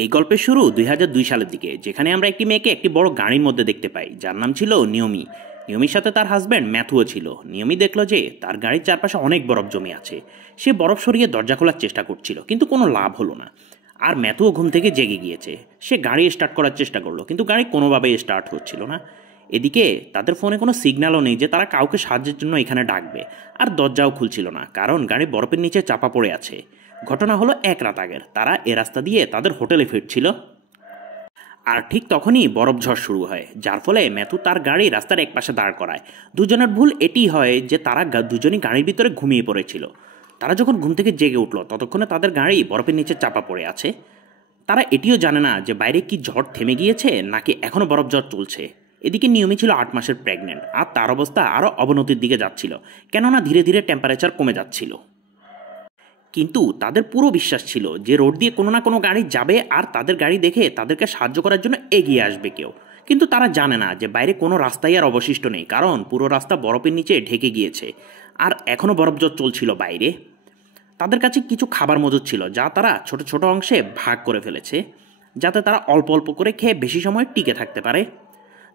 এই গল্পের শুরু ২০০২ সালের দিকে, যেখানে আমরা একটি মেয়েকে একটি বড় গাড়ির মধ্যে দেখতে পাই, যার নাম ছিল নিয়মি। নিয়মির সাথে তার হাজব্যান্ড ম্যাথুও ছিল। নিয়মি দেখলো যে তার গাড়ির চারপাশে অনেক বরফ জমে আছে। সে বরফ সরিয়ে দরজা খোলার চেষ্টা করছিল, কিন্তু কোনো লাভ হলো না। আর ম্যাথুও ঘুম থেকে জেগে গিয়েছে। সে গাড়ি স্টার্ট করার চেষ্টা করলো, কিন্তু গাড়ি কোনোভাবেই স্টার্ট হচ্ছিল না। এদিকে তাদের ফোনে কোনো সিগন্যালও নেই যে তারা কাউকে সাহায্যের জন্য এখানে ডাকবে। আর দরজাও খুলছিল না, কারণ গাড়ি বরফের নিচে চাপা পড়ে আছে। ঘটনা হলো এক রাত আগের। তারা এ রাস্তা দিয়ে তাদের হোটেলে ফিরছিল, আর ঠিক তখনই বরফ ঝড় শুরু হয়, যার ফলে ম্যাথু তার গাড়ি রাস্তার এক পাশে দাঁড় করায়। দুজনের ভুল এটি হয় যে তারা দুজনই গাড়ির ভিতরে ঘুমিয়ে পড়েছিল। তারা যখন ঘুম থেকে জেগে উঠল, ততক্ষণে তাদের গাড়ি বরফের নিচে চাপা পড়ে আছে। তারা এটিও জানে না যে বাইরে কি ঝড় থেমে গিয়েছে নাকি এখনও বরফ ঝড় চলছে। এদিকে নিয়মি ছিল ৮ মাসের প্রেগনেন্ট, আর তার অবস্থা আরও অবনতির দিকে যাচ্ছিল, কেননা ধীরে ধীরে টেম্পারেচার কমে যাচ্ছিল। কিন্তু তাদের পুরো বিশ্বাস ছিল যে রোড দিয়ে কোনো না কোনো গাড়ি যাবে, আর তাদের গাড়ি দেখে তাদেরকে সাহায্য করার জন্য এগিয়ে আসবে কেউ। কিন্তু তারা জানে না যে বাইরে কোনো রাস্তাই আর অবশিষ্ট নেই, কারণ পুরো রাস্তা বরফের নিচে ঢেকে গিয়েছে। আর এখনও বরফজট চলছিল বাইরে। তাদের কাছে কিছু খাবার মজুদ ছিল, যা তারা ছোট ছোট অংশে ভাগ করে ফেলেছে, যাতে তারা অল্প অল্প করে খেয়ে বেশি সময় টিকে থাকতে পারে।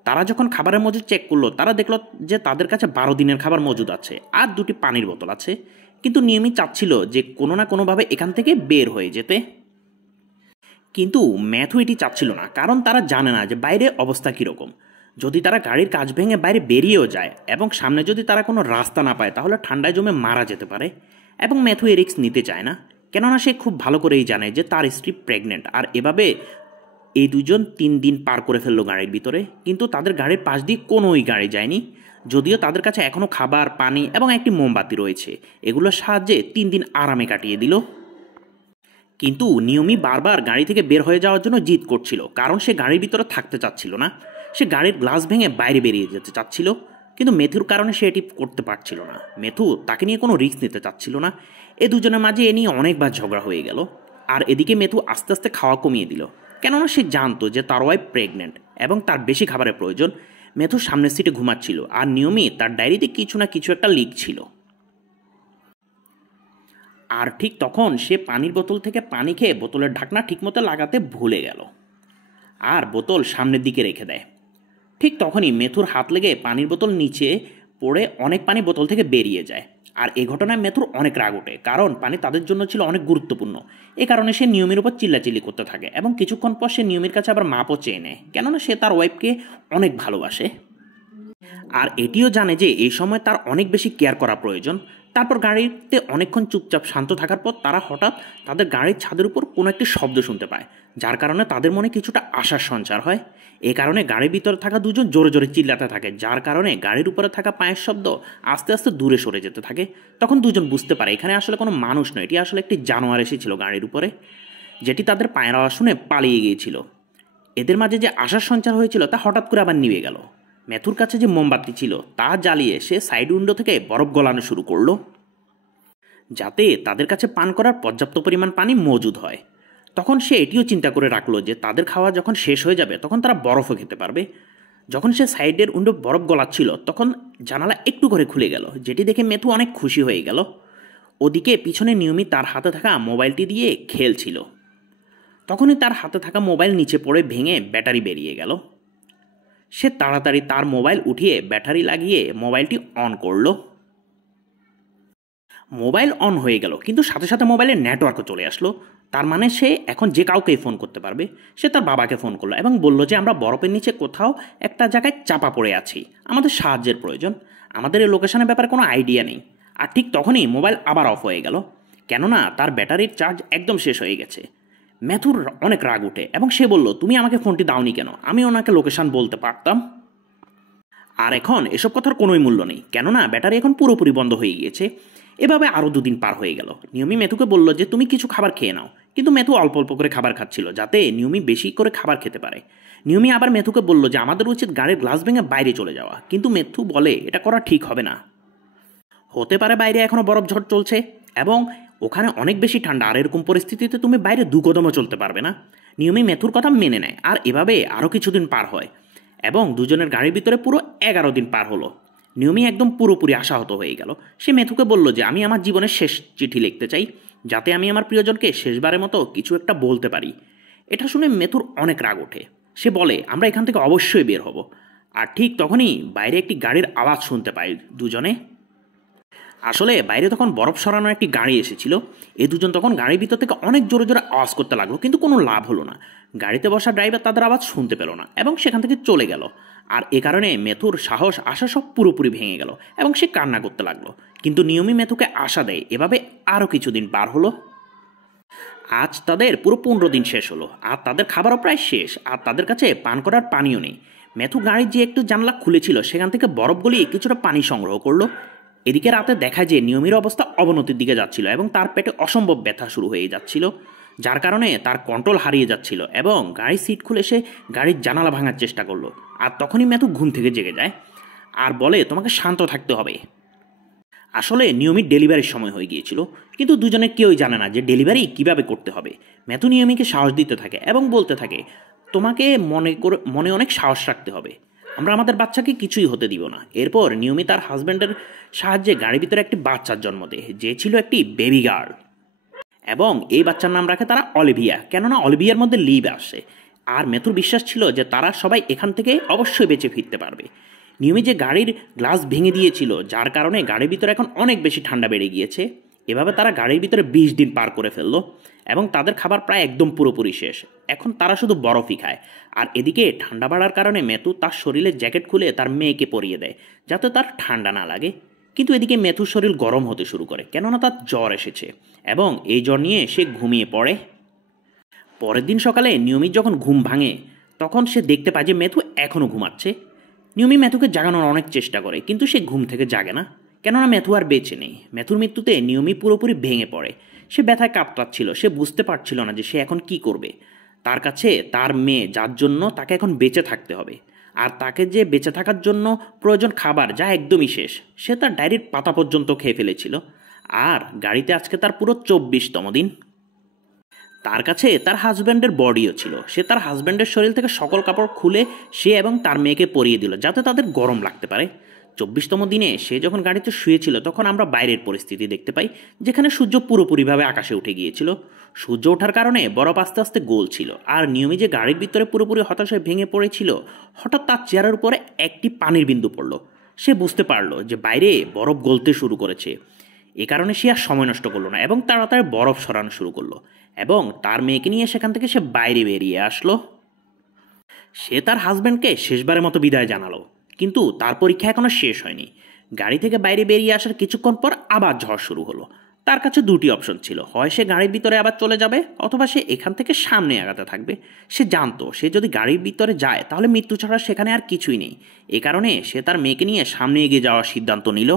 তারা যখন খাবারের মজুদ চেক করলো, তারা দেখলো যে তাদের কাছে ১২ দিনের খাবার মজুদ আছে, আর ২টি পানির বোতল আছে। কিন্তু নিয়মিত চাচ্ছিল যে কোনো না কোনোভাবে এখান থেকে বের হয়ে যেতে। কিন্তু ম্যাথু এটি চাচ্ছিল না, কারণ তারা জানে না যে বাইরে অবস্থা কীরকম। যদি তারা গাড়ির কাঁচ ভেঙে বাইরে বেরিয়েও যায় এবং সামনে যদি তারা কোনো রাস্তা না পায়, তাহলে ঠান্ডায় জমে মারা যেতে পারে। এবং ম্যাথু এ রিস্ক নিতে চায় না, কেননা সে খুব ভালো করেই জানে যে তার স্ত্রী প্রেগনেন্ট। আর এভাবে এই দুজন ৩ দিন পার করে ফেললো গাড়ির ভিতরে, কিন্তু তাদের গাড়ির পাশ দিয়ে কোনোই গাড়ি যায়নি। যদিও তাদের কাছে এখনও খাবার, পানি এবং একটি মোমবাতি রয়েছে। এগুলোর সাহায্যে ৩ দিন আরামে কাটিয়ে দিল। কিন্তু নিয়মি বারবার গাড়ি থেকে বের হয়ে যাওয়ার জন্য জিদ করছিল, কারণ সে গাড়ির ভিতরে থাকতে চাচ্ছিল না। সে গাড়ির গ্লাস ভেঙে বাইরে বেরিয়ে যেতে চাচ্ছিল, কিন্তু মেথুর কারণে সে এটি করতে পারছিল না। মেথু তাকে নিয়ে কোনো রিস্ক নিতে চাচ্ছিল না। এ দুজনের মাঝে এ নিয়ে অনেকবার ঝগড়া হয়ে গেল। আর এদিকে মেথু আস্তে আস্তে খাওয়া কমিয়ে দিল, কেননা সে জানতো যে তার ওয়াইফ প্রেগনেন্ট এবং তার বেশি খাবারের প্রয়োজন। মেথু সামনের সিটে ঘুমাচ্ছিল, আর নিয়মি তার ডায়েরিতে কিছু না কিছু একটা লিখছিল। আর ঠিক তখন সে পানির বোতল থেকে পানি খেয়ে বোতলের ঢাকনা ঠিকমতো লাগাতে ভুলে গেল, আর বোতল সামনের দিকে রেখে দেয়। ঠিক তখনই মেথুর হাত লেগে পানির বোতল নিচে পড়ে অনেক পানি বোতল থেকে বেরিয়ে যায়। আর এই ঘটনায় মেথুর অনেক রাগ ওঠে, কারণ পানি তাদের জন্য ছিল অনেক গুরুত্বপূর্ণ। এ কারণে সে নিয়মের উপর চিল্লাচিল্লি করতে থাকে, এবং কিছুক্ষণ পর সে নিয়মের কাছে আবার মাপও চেয়ে নেয়, কেননা সে তার ওয়াইফকে অনেক ভালোবাসে। আর এটিও জানে যে এই সময় তার অনেক বেশি কেয়ার করা প্রয়োজন। তারপর গাড়িতে অনেকক্ষণ চুপচাপ শান্ত থাকার পর তারা হঠাৎ তাদের গাড়ির ছাদের উপর কোনো একটি শব্দ শুনতে পায়, যার কারণে তাদের মনে কিছুটা আশার সঞ্চার হয়। এ কারণে গাড়ির ভিতরে থাকা দুজন জোরে জোরে চিল্লাতে থাকে, যার কারণে গাড়ির উপরে থাকা পায়ের শব্দ আস্তে আস্তে দূরে সরে যেতে থাকে। তখন দুজন বুঝতে পারে এখানে আসলে কোনো মানুষ নয়, এটি আসলে একটি জানোয়ার এসেছিল গাড়ির উপরে, যেটি তাদের পায়ের আওয়াজ শুনে পালিয়ে গিয়েছিল। এদের মাঝে যে আশার সঞ্চার হয়েছিল তা হঠাৎ করে আবার নিভে গেল। ম্যাথুর কাছে যে মোমবাতি ছিল তা জ্বালিয়ে সে সাইড উইন্ডো থেকে বরফ গলানো শুরু করলো, যাতে তাদের কাছে পান করার পর্যাপ্ত পরিমাণ পানি মজুদ হয়। তখন সে এটিও চিন্তা করে রাখলো যে তাদের খাওয়া যখন শেষ হয়ে যাবে তখন তারা বরফও খেতে পারবে। যখন সে সাইডের উইন্ডো বরফ গলাচ্ছিল, তখন জানালা একটু করে খুলে গেল, যেটি দেখে মেথু অনেক খুশি হয়ে গেল। ওদিকে পিছনে নিয়মিত তার হাতে থাকা মোবাইলটি দিয়ে খেলছিল। তখনই তার হাতে থাকা মোবাইল নিচে পড়ে ভেঙে ব্যাটারি বেরিয়ে গেল। সে তাড়াতাড়ি তার মোবাইল উঠিয়ে ব্যাটারি লাগিয়ে মোবাইলটি অন করলো। মোবাইল অন হয়ে গেল, কিন্তু সাথে সাথে মোবাইলের নেটওয়ার্কও চলে আসলো। তার মানে সে এখন যে কাউকেই ফোন করতে পারবে। সে তার বাবাকে ফোন করলো এবং বলল যে আমরা বরফের নিচে কোথাও একটা জায়গায় চাপা পড়ে আছি, আমাদের সাহায্যের প্রয়োজন। আমাদের এই লোকেশনের ব্যাপারে কোনো আইডিয়া নেই। আর ঠিক তখনই মোবাইল আবার অফ হয়ে গেল, কেননা তার ব্যাটারির চার্জ একদম শেষ হয়ে গেছে। ম্যাথুর অনেক রাগ উঠে এবং সে বলল, তুমি আমাকে ফোনটি দাওনি কেন? আমি ওনাকে লোকেশন বলতে পারতাম। আর এখন এসব কথার কোনোই মূল্য নেই, কেননা ব্যাটারি এখন পুরোপুরি বন্ধ হয়ে গিয়েছে। এভাবে আরও ২ দিন পার হয়ে গেল। নিয়মি মেথুকে বলল যে তুমি কিছু খাবার খেয়ে নাও, কিন্তু মেথু অল্প অল্প করে খাবার খাচ্ছিল, যাতে নিয়মি বেশি করে খাবার খেতে পারে। নিয়মি আবার মেথুকে বলল যে আমাদের উচিত গাড়ির গ্লাস ভেঙে বাইরে চলে যাওয়া, কিন্তু মেথু বলে এটা করা ঠিক হবে না। হতে পারে বাইরে এখনও বরফ ঝড় চলছে এবং ওখানে অনেক বেশি ঠান্ডা, আর এরকম পরিস্থিতিতে তুমি বাইরে ২ কদমও চলতে পারবে না। নিয়মি মেথুর কথা মেনে নেয়, আর এভাবে আরও কিছুদিন পার হয় এবং দুজনের গাড়ির ভিতরে পুরো ১১ দিন পার হলো। নিয়মি একদম পুরোপুরি আশাহত হয়ে গেল। সে মেথুকে বলল যে আমি আমার জীবনের শেষ চিঠি লিখতে চাই, যাতে আমি আমার প্রিয়জনকে শেষবারের মতো কিছু একটা বলতে পারি। এটা শুনে মেথুর অনেক রাগ ওঠে। সে বলে, আমরা এখান থেকে অবশ্যই বের হব। আর ঠিক তখনই বাইরে একটি গাড়ির আওয়াজ শুনতে পায় দুজনে। আসলে বাইরে তখন বরফ সরানোর একটি গাড়ি এসেছিল। এই দুজন তখন গাড়ির ভিতর থেকে অনেক জোরে জোরে আওয়াজ করতে লাগলো, কিন্তু কোনো লাভ হলো না। গাড়িতে বসা ড্রাইভার তাদের আওয়াজ শুনতে পেল না এবং সেখান থেকে চলে গেল। আর এ কারণে মেথুর সাহস আশা সব পুরোপুরি ভেঙে গেল এবং সে কান্না করতে লাগলো। কিন্তু নিয়মি মেথুকে আশা দেয়। এভাবে আরও কিছুদিন পার হলো। আজ তাদের পুরো 15 দিন শেষ হলো, আর তাদের খাবারও প্রায় শেষ, আর তাদের কাছে পান করার পানিও নেই। মেথু গাড়ির যে একটু জানলা খুলেছিল সেখান থেকে বরফ গলিয়ে কিছুটা পানি সংগ্রহ করলো। এদিকে রাতে দেখা যায় নিয়মির অবস্থা অবনতির দিকে যাচ্ছিল এবং তার পেটে অসম্ভব ব্যথা শুরু হয়ে যাচ্ছিল, যার কারণে তার কন্ট্রোল হারিয়ে যাচ্ছিল এবং গাড়ির সিট খুলে সে গাড়ির জানালা ভাঙার চেষ্টা করলো। আর তখনই মেথু ঘুম থেকে জেগে যায় আর বলে, তোমাকে শান্ত থাকতে হবে। আসলে নিয়মির ডেলিভারির সময় হয়ে গিয়েছিল, কিন্তু দুজনে কেউই জানে না যে ডেলিভারি কিভাবে করতে হবে। মেথু নিয়মিকে সাহস দিতে থাকে এবং বলতে থাকে, তোমাকে মনে অনেক সাহস রাখতে হবে, আমরা আমাদের বাচ্চাকে কিছুই হতে দিব না। এরপর নিয়মি তার হাজব্যান্ডের সাহায্যে গাড়ির ভিতরে একটি বাচ্চার জন্ম দেয়, যে ছিল একটি বেবি গার্ল। এবং এই বাচ্চার নাম রাখে তারা অলিভিয়া, কেননা অলিভিয়ার মধ্যে লিভ আসে। আর মেথুর বিশ্বাস ছিল যে তারা সবাই এখান থেকে অবশ্যই বেঁচে ফিরতে পারবে। নিয়মি যে গাড়ির গ্লাস ভেঙে দিয়েছিল, যার কারণে গাড়ির ভিতরে এখন অনেক বেশি ঠান্ডা বেড়ে গিয়েছে। এভাবে তারা গাড়ির ভিতরে 20 দিন পার করে ফেললো এবং তাদের খাবার প্রায় একদম পুরোপুরি শেষ। এখন তারা শুধু বরফই খায়। আর এদিকে ঠান্ডা বাড়ার কারণে মেথু তার শরীরের জ্যাকেট খুলে তার মেয়েকে পরিয়ে দেয়, যাতে তার ঠান্ডা না লাগে। কিন্তু এদিকে মেথুর শরীর গরম হতে শুরু করে, কেননা তার জ্বর এসেছে এবং এই জ্বর নিয়ে সে ঘুমিয়ে পড়ে। পরের দিন সকালে নিয়মিত যখন ঘুম ভাঙে, তখন সে দেখতে পায় যে মেথু এখনও ঘুমাচ্ছে। নিয়মি মেথুকে জাগানোর অনেক চেষ্টা করে, কিন্তু সে ঘুম থেকে জাগে না, কেননা মেথু আর বেঁচে নেই। মেথুর মৃত্যুতে নিয়মি পুরোপুরি ভেঙে পড়ে। সে ব্যথায় কাঁপতাচ্ছিল, সে বুঝতে পারছিল না যে সে এখন কি করবে। তার কাছে তার মেয়ে, যার জন্য তাকে এখন বেঁচে থাকতে হবে, আর তাকে যে বেঁচে থাকার জন্য প্রয়োজন খাবার, যা একদমই শেষ, সে তার ডায়েরির পাতা পর্যন্ত খেয়ে ফেলেছিল। আর গাড়িতে আজকে তার পুরো 24তম দিন। তার কাছে তার হাজব্যান্ডের বডিও ছিল। সে তার হাজব্যান্ডের শরীর থেকে সকল কাপড় খুলে সে এবং তার মেয়েকে পরিয়ে দিল, যাতে তাদের গরম লাগতে পারে। 24তম দিনে সে যখন গাড়িতে শুয়েছিল, তখন আমরা বাইরের পরিস্থিতি দেখতে পাই, যেখানে সূর্য পুরোপুরিভাবে আকাশে উঠে গিয়েছিল। সূর্য ওঠার কারণে বরফ আস্তে আস্তে গোল ছিল। আর নিয়মি যে গাড়ির ভিতরে পুরোপুরি হতাশায় ভেঙে পড়েছিল, হঠাৎ তার চেয়ারের উপরে একটি পানির বিন্দু পড়ল। সে বুঝতে পারলো যে বাইরে বরফ গলতে শুরু করেছে। এ কারণে সে আর সময় নষ্ট করলো না এবং তাড়াতাড়ি বরফ সরানো শুরু করলো এবং তার মেয়েকে নিয়ে সেখান থেকে সে বাইরে বেরিয়ে আসলো। সে তার হাজব্যান্ডকে শেষবারের মতো বিদায় জানালো, কিন্তু তার পরীক্ষা এখনও শেষ হয়নি। গাড়ি থেকে বাইরে বেরিয়ে আসার কিছুক্ষণ পর আবার ঝড় শুরু হলো। তার কাছে দুটি অপশন ছিল, হয় সে গাড়ির ভিতরে আবার চলে যাবে, অথবা সে এখান থেকে সামনে আগাতে থাকবে। সে জানতো সে যদি গাড়ির ভিতরে যায় তাহলে মৃত্যু ছাড়া সেখানে আর কিছুই নেই। এ কারণে সে তার মেয়েকে নিয়ে সামনে এগিয়ে যাওয়ার সিদ্ধান্ত নিল।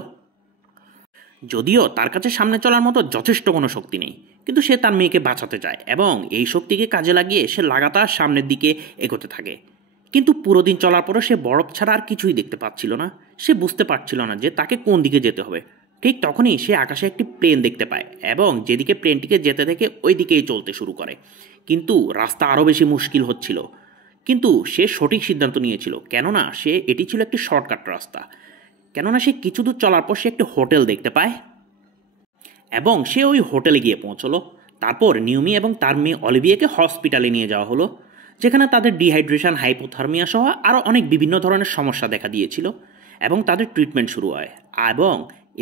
যদিও তার কাছে সামনে চলার মতো যথেষ্ট কোনো শক্তি নেই, কিন্তু সে তার মেয়েকে বাঁচাতে চায় এবং এই শক্তিকে কাজে লাগিয়ে সে লাগাতার সামনের দিকে এগোতে থাকে। কিন্তু পুরো দিন চলার পরও সে বরফ ছাড়া আর কিছুই দেখতে পাচ্ছিল না। সে বুঝতে পারছিল না যে তাকে কোন দিকে যেতে হবে। ঠিক তখনই সে আকাশে একটি প্লেন দেখতে পায় এবং যেদিকে প্লেনটিকে যেতে দেখে ওই দিকেই চলতে শুরু করে। কিন্তু রাস্তা আরও বেশি মুশকিল হচ্ছিল, কিন্তু সে সঠিক সিদ্ধান্ত নিয়েছিল, কেননা এটি ছিল একটি শর্টকাট রাস্তা। কেননা সে কিছু দূর চলার পর সে একটি হোটেল দেখতে পায় এবং সে ওই হোটেলে গিয়ে পৌঁছলো। তারপর নিয়মি এবং তার মেয়ে অলিভিয়াকে হসপিটালে নিয়ে যাওয়া হলো, যেখানে তাদের ডিহাইড্রেশন, হাইপোথার্মিয়া সহ আরও অনেক বিভিন্ন ধরনের সমস্যা দেখা দিয়েছিল এবং তাদের ট্রিটমেন্ট শুরু হয় এবং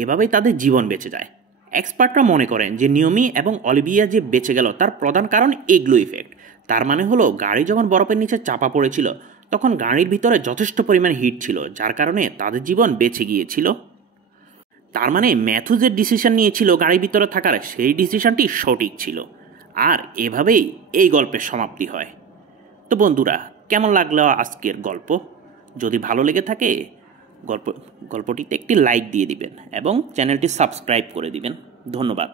এভাবেই তাদের জীবন বেঁচে যায়। এক্সপার্টরা মনে করেন যে নিয়মি এবং অলিভিয়া যে বেঁচে গেল তার প্রধান কারণ ইগলু ইফেক্ট। তার মানে হলো গাড়ি যখন বরফের নিচে চাপা পড়েছিল, তখন গাড়ির ভিতরে যথেষ্ট পরিমাণ হিট ছিল, যার কারণে তাদের জীবন বেঁচে গিয়েছিল। তার মানে ম্যাথু যে ডিসিশন নিয়েছিল গাড়ির ভিতরে থাকার, সেই ডিসিশনটি সঠিক ছিল। আর এভাবেই এই গল্পের সমাপ্তি হয়। তো বন্ধুরা, কেমন লাগলো আজকের গল্প? যদি ভালো লেগে থাকে গল্পটিতে একটি লাইক দিয়ে দিবেন এবং চ্যানেলটি সাবস্ক্রাইব করে দিবেন। ধন্যবাদ।